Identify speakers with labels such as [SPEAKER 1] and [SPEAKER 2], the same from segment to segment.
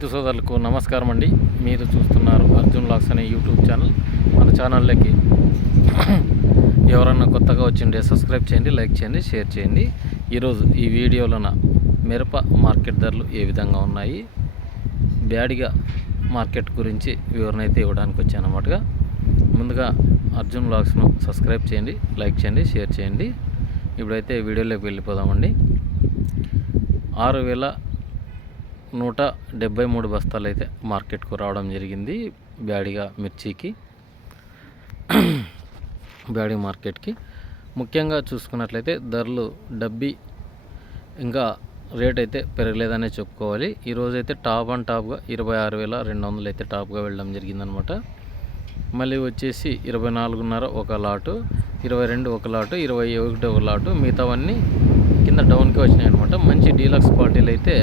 [SPEAKER 1] రైతు సోదరులకు నమస్కారం అండి. మీరు చూస్తున్నారు అర్జున్ లాక్స్ అనే యూట్యూబ్ ఛానల్. మన ఛానల్లోకి ఎవరన్నా కొత్తగా వచ్చిండే సబ్స్క్రైబ్ చేయండి లైక్ చేయండి షేర్ చేయండి. ఈరోజు ఈ వీడియోలోన మిరప మార్కెట్ ధరలు ఏ విధంగా ఉన్నాయి బ్యాడిగా మార్కెట్ గురించి వివరణ అయితే ఇవ్వడానికి వచ్చానన్నమాటగా. ముందుగా అర్జున్ లాక్స్ను సబ్స్క్రైబ్ చేయండి లైక్ చేయండి షేర్ చేయండి. ఇప్పుడైతే వీడియోలోకి వెళ్ళిపోదామండి. ఆరు వేల నూట డెబ్బై మూడు బస్తాలు అయితే మార్కెట్కు రావడం జరిగింది బ్యాడిగా మిర్చికి బ్యాడి మార్కెట్కి. ముఖ్యంగా చూసుకున్నట్లయితే ధరలు డబ్బి ఇంకా రేట్ అయితే పెరగలేదనే చెప్పుకోవాలి. ఈరోజైతే టాప్ అండ్ టాప్గా ఇరవై ఆరు వేల రెండు వందలు అయితే టాప్గా వెళ్ళడం జరిగిందనమాట. మళ్ళీ వచ్చేసి ఇరవై నాలుగున్నర ఒక లాటు ఇరవై రెండు ఒక లాటు ఇరవై ఒకటి ఒక లాటు మిగతావన్నీ కింద డౌన్కి వచ్చినాయి అనమాట మంచి డీలక్స్ క్వాలిటీలు అయితే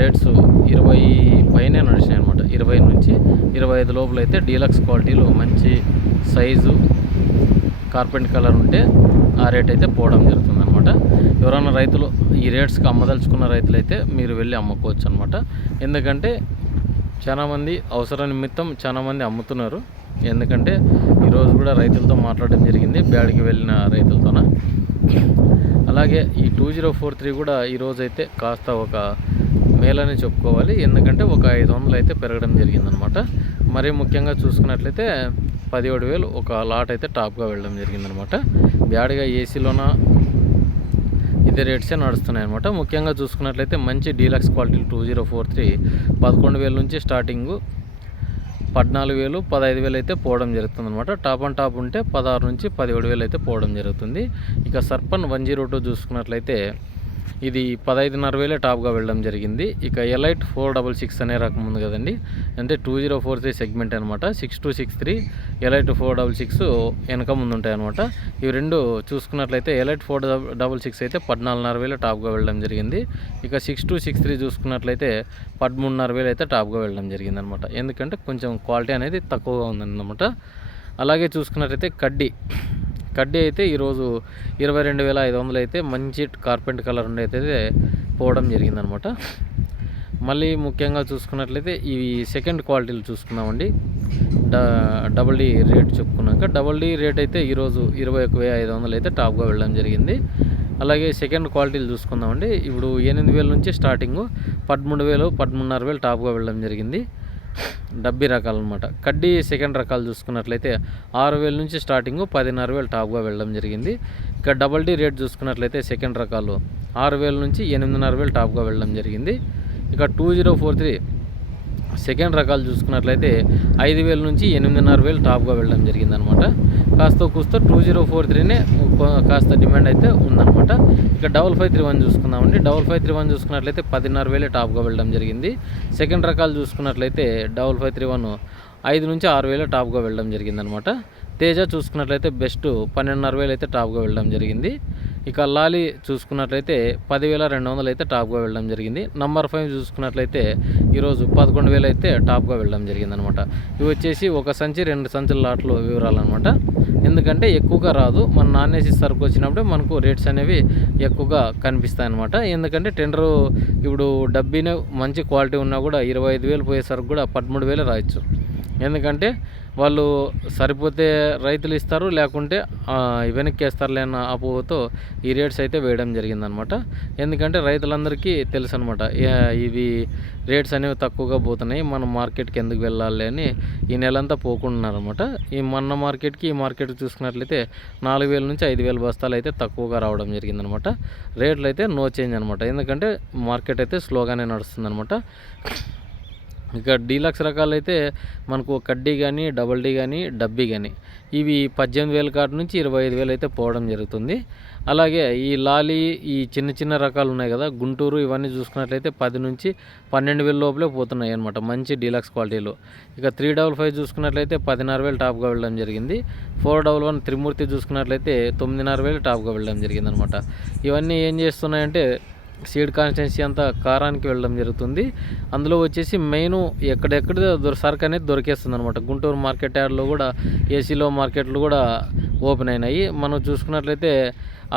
[SPEAKER 1] రేట్స్ ఇరవై పైనే నడిచినాయి అనమాట ఇరవై నుంచి ఇరవై ఐదు లోపల అయితే డీలక్స్ క్వాలిటీలు మంచి సైజు కార్పెంట్ కలర్ ఉంటే ఆ రేట్ అయితే పోవడం జరుగుతుంది అనమాట ఎవరైనా రైతులు ఈ రేట్స్కి అమ్మదలుచుకున్న రైతులు అయితే మీరు వెళ్ళి అమ్ముకోవచ్చు అనమాట ఎందుకంటే చాలామంది అవసరం నిమిత్తం చాలామంది అమ్ముతున్నారు. ఎందుకంటే ఈరోజు కూడా రైతులతో మాట్లాడడం జరిగింది బ్యాడ్కి వెళ్ళిన రైతులతోన. అలాగే ఈ టూ జీరో ఫోర్ త్రీ కూడా ఈరోజైతే కాస్త ఒక మేలని చెప్పుకోవాలి. ఎందుకంటే ఒక ఐదు వందలు అయితే పెరగడం జరిగిందనమాట. మరీ ముఖ్యంగా చూసుకున్నట్లయితే పదిహేడు వేలు ఒక లాట్ అయితే టాప్గా వెళ్ళడం జరిగిందనమాట. బ్యాడ్గా ఏసీలోన ఇదే రేట్సే నడుస్తున్నాయి అనమాట ముఖ్యంగా చూసుకున్నట్లయితే మంచి deluxe quality two zero four three పదకొండు వేల నుంచి స్టార్టింగు పద్నాలుగు వేలు పదహైదు వేలు అయితే పోవడం జరుగుతుంది అనమాట టాప్ అండ్ టాప్ ఉంటే పదహారు నుంచి పదిహేడు వేలు అయితే పోవడం జరుగుతుంది. ఇక సర్పన్ వన్ జీరో టూ చూసుకున్నట్లయితే ఇది పదహైదున్నర వేలే టాప్గా వెళ్ళడం జరిగింది. ఇక ఎలైట్ ఫోర్ డబల్ సిక్స్ అనే రకం ఉంది కదండి. అంటే two zero four three segment అనమాట six two six three elite four double six వెనక ముందు ఉంటాయి అనమాట ఇవి రెండు చూసుకున్నట్లయితే ఎలైట్ ఫోర్ డబల్ సిక్స్ అయితే పద్నాలుగున్నర వేలు టాప్గా వెళ్ళడం జరిగింది. ఇక సిక్స్ టూ సిక్స్ త్రీ చూసుకున్నట్లయితే పదమూడున్నర వేలు అయితే టాప్గా వెళ్ళడం జరిగింది అనమాట ఎందుకంటే కొంచెం క్వాలిటీ అనేది తక్కువగా ఉందన్నమాట. అలాగే చూసుకున్నట్లయితే కడ్డీ. కడ్డీ అయితే ఈరోజు ఇరవై రెండు వేల ఐదు వందలు అయితే మంచి కార్పెంట్ కలర్ ఉండేది అయితే పోవడం జరిగిందనమాట. మళ్ళీ ముఖ్యంగా చూసుకున్నట్లయితే ఇవి సెకండ్ క్వాలిటీలు చూసుకుందామండి. డ డబల్ డీ రేట్ చెప్పుకున్నాక డబల్ డీ రేట్ అయితే ఈరోజు ఇరవై ఒక వెయ్యి ఐదు వందలు అయితే టాప్గా వెళ్ళడం జరిగింది. అలాగే సెకండ్ క్వాలిటీలు చూసుకుందామండి. ఇప్పుడు ఎనిమిది వేల నుంచి స్టార్టింగ్ పదమూడు వేలు పదమూడున్నర వేలు టాప్గా వెళ్ళడం జరిగింది. డబ్బీ రకాలు అనమాట కడ్డీ సెకండ్ రకాలు చూసుకున్నట్లయితే ఆరు వేల నుంచి స్టార్టింగ్ పదిన్నర వేలు టాప్గా వెళ్ళడం జరిగింది. ఇక డబల్ డీ రేట్ చూసుకున్నట్లయితే సెకండ్ రకాలు ఆరు వేల నుంచి ఎనిమిదిన్నర వేలు టాప్గా వెళ్ళడం జరిగింది. ఇక two zero four three second రకాలు చూసుకున్నట్లయితే ఐదు వేల నుంచి ఎనిమిదిన్నర వేలు టాప్గా వెళ్ళడం జరిగిందనమాట. కాస్త కూస్త టూ జీరో ఫోర్ త్రీనే కాస్త డిమాండ్ అయితే ఉందన్నమాట ఇక డబల్ ఫైవ్ త్రీ వన్ చూసుకుందామండి. డబల్ ఫైవ్ త్రీ వన్ చూసుకున్నట్లయితే పదిన్నర వేలే టాప్గా వెళ్ళడం జరిగింది. సెకండ్ రకాలు చూసుకున్నట్లయితే డబల్ ఫైవ్ త్రీ వన్ ఐదు నుంచి ఆరు వేలు టాప్గా వెళ్ళడం జరిగిందనమాట. తేజ చూసుకున్నట్లయితే బెస్ట్ పన్నెండున్నర వేలు అయితే టాప్గా వెళ్ళడం జరిగింది. ఇక లాలి చూసుకున్నట్లయితే పదివేల రెండు వందలు అయితే టాప్గా వెళ్ళడం జరిగింది. నంబర్ ఫైవ్ చూసుకున్నట్లయితే ఈరోజు పదకొండు వేలు అయితే టాప్గా వెళ్ళడం జరిగింది అనమాట ఇవి వచ్చేసి ఒక సంచి రెండు సంచుల లాట్లు వివరాలన్నమాట ఎందుకంటే ఎక్కువగా రాదు. మన నాన్ ఏసీ సరుకు వచ్చినప్పుడే మనకు రేట్స్ అనేవి ఎక్కువగా కనిపిస్తాయి అనమాట ఎందుకంటే టెండరు ఇప్పుడు డబ్బీనే మంచి క్వాలిటీ ఉన్నా కూడా ఇరవై ఐదు వేలు పోయే సరుకు కూడా పదమూడు వేలు రాయొచ్చు. ఎందుకంటే వాళ్ళు సరిపోతే రైతులు ఇస్తారు లేకుంటే వెనక్కి వేస్తారులే అన్న అపోహతో ఈ రేట్స్ అయితే వేయడం జరిగిందనమాట. ఎందుకంటే రైతులందరికీ తెలుసు అనమాట ఇవి రేట్స్ అనేవి తక్కువగా పోతున్నాయి మనం మార్కెట్కి ఎందుకు వెళ్ళాలి అని ఈ నెలంతా పోకుంటున్నారనమాట ఈ మొన్న మార్కెట్కి ఈ మార్కెట్ చూసుకున్నట్లయితే నాలుగు వేల నుంచి ఐదు వేల బస్తాలు అయితే తక్కువగా రావడం జరిగిందనమాట. రేట్లు అయితే నో చేంజ్ అనమాట. ఎందుకంటే మార్కెట్ అయితే స్లోగానే నడుస్తుందన్నమాట ఇక డీలక్స్ రకాలు అయితే మనకు కడ్డీ కానీ డబల్ డీ కానీ డబ్బీ కానీ ఇవి పద్దెనిమిది వేల కాటి నుంచి ఇరవై ఐదు వేలు అయితే పోవడం జరుగుతుంది. అలాగే ఈ లాలీ ఈ చిన్న చిన్న రకాలు ఉన్నాయి కదా గుంటూరు ఇవన్నీ చూసుకున్నట్లయితే పది నుంచి పన్నెండు వేల లోపలే పోతున్నాయి అనమాట మంచి డీలక్స్ క్వాలిటీలో. ఇక త్రీ డబల్ ఫైవ్ చూసుకున్నట్లయితే పదిన్నర వేలు టాప్గా వెళ్ళడం జరిగింది. ఫోర్ డబల్ వన్ త్రిమూర్తి చూసుకున్నట్లయితే తొమ్మిదిన్నర వేలు టాప్గా వెళ్ళడం జరిగింది అనమాట ఇవన్నీ ఏం చేస్తున్నాయంటే సీడ్ కాన్స్టెన్సీ అంతా కారానికి వెళ్ళడం జరుగుతుంది. అందులో వచ్చేసి మెయిన్ ఎక్కడెక్కడ దొర సరుకు అనేది దొరికేస్తుంది అనమాట గుంటూరు మార్కెట్ యార్డ్లో కూడా ఏసీలో మార్కెట్లు కూడా ఓపెన్ అయినాయి. మనం చూసుకున్నట్లయితే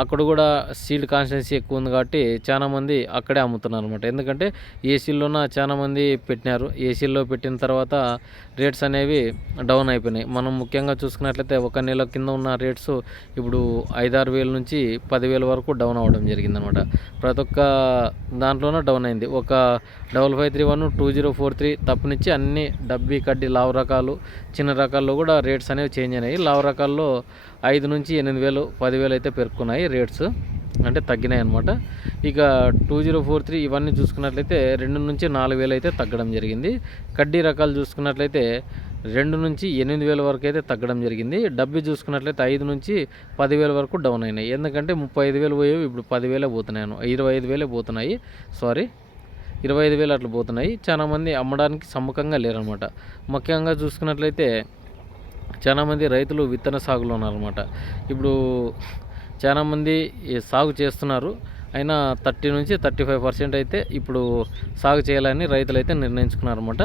[SPEAKER 1] అక్కడ కూడా సీడ్ కాన్స్టెన్సీ ఎక్కువ ఉంది కాబట్టి చాలామంది అక్కడే అమ్ముతున్నారు అనమాట ఎందుకంటే ఏసీలోన చాలామంది పెట్టినారు. ఏసీలో పెట్టిన తర్వాత రేట్స్ అనేవి డౌన్ అయిపోయినాయి. మనం ముఖ్యంగా చూసుకున్నట్లయితే ఒక నెల కింద ఉన్న రేట్స్ ఇప్పుడు ఐదారు వేల నుంచి పదివేల వరకు డౌన్ అవ్వడం జరిగిందనమాట ప్రతి ఒక్క దాంట్లోనూ డౌన్ అయింది. ఒక double five three one two zero four three తప్పనిచ్చి అన్ని డబ్బీ కడ్డీ లావు రకాలు చిన్న రకాల్లో కూడా రేట్స్ అనేవి చేంజ్ అయినాయి. లావు రకాల్లో ఐదు నుంచి ఎనిమిది వేలు పదివేలు అయితే పెరుక్కున్నాయి రేట్స్ అంటే తగ్గినాయి అనమాట ఇక టూ జీరో ఫోర్ త్రీ ఇవన్నీ చూసుకున్నట్లయితే రెండు నుంచి నాలుగు వేలు అయితే తగ్గడం జరిగింది. కడ్డీ రకాలు చూసుకున్నట్లయితే రెండు నుంచి ఎనిమిది వేల వరకు అయితే తగ్గడం జరిగింది. డబ్బు చూసుకున్నట్లయితే ఐదు నుంచి పదివేల వరకు డౌన్ అయినాయి. ఎందుకంటే ముప్పై ఐదు వేలు పోయేవి ఇప్పుడు పదివేలే పోతున్నాను ఇరవై ఐదు వేలే పోతున్నాయి. సారీ ఇరవై ఐదు వేలు అట్లా పోతున్నాయి. చాలామంది అమ్మడానికి సమ్మకంగా లేరనమాట. ముఖ్యంగా చూసుకున్నట్లయితే చాలామంది రైతులు విత్తన సాగులో ఉన్నారన్నమాట ఇప్పుడు చాలామంది సాగు చేస్తున్నారు. అయినా థర్టీ నుంచి థర్టీ ఫైవ్ పర్సెంట్ అయితే ఇప్పుడు సాగు చేయాలని రైతులు అయితే నిర్ణయించుకున్నారన్నమాట.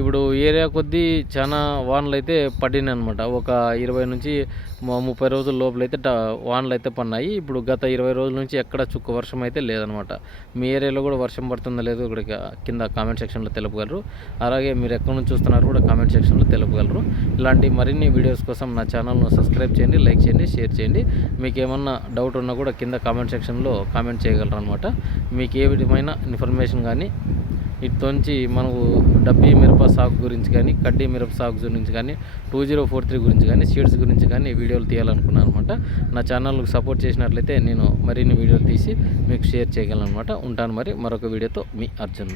[SPEAKER 1] ఇప్పుడు ఏరియా కొద్దీ చాలా వానలు అయితే పడినాయి అనమాట ఒక ఇరవై నుంచి ముప్పై రోజుల లోపల అయితే వానలు అయితే పడినాయి. ఇప్పుడు గత ఇరవై రోజుల నుంచి ఎక్కడ చుక్క వర్షం అయితే లేదనమాట మీ ఏరియాలో కూడా వర్షం పడుతుందో లేదో ఇక్కడ కింద కామెంట్ సెక్షన్లో తెలుపగలరు. అలాగే మీరు ఎక్కడి నుంచి చూస్తున్నారు కూడా కామెంట్ సెక్షన్లో తెలుపగలరు. ఇలాంటి మరిన్ని వీడియోస్ కోసం నా ఛానల్ను సబ్స్క్రైబ్ చేయండి లైక్ చేయండి షేర్ చేయండి. మీకు ఏమన్నా డౌట్ ఉన్నా కూడా కింద కామెంట్ సెక్షన్లో కామెంట్ చేయగలరు అనమాట మీకు ఏ విధమైన ఇన్ఫర్మేషన్ కానీ ఇటుతోంచి మనకు డబ్బీ మిరప సాగు గురించి కానీ కడ్డీ మిరప సాగు గురించి కానీ టూ జీరో ఫోర్ త్రీ గురించి కానీ సీడ్స్ గురించి కానీ వీడియోలు తీయాలనుకున్నాను అనమాట నా ఛానల్కి సపోర్ట్ చేసినట్లయితే నేను మరిన్ని వీడియోలు తీసి మీకు షేర్ చేయగలను అనమాట ఉంటాను మరి మరొక వీడియోతో మీ అర్జున్.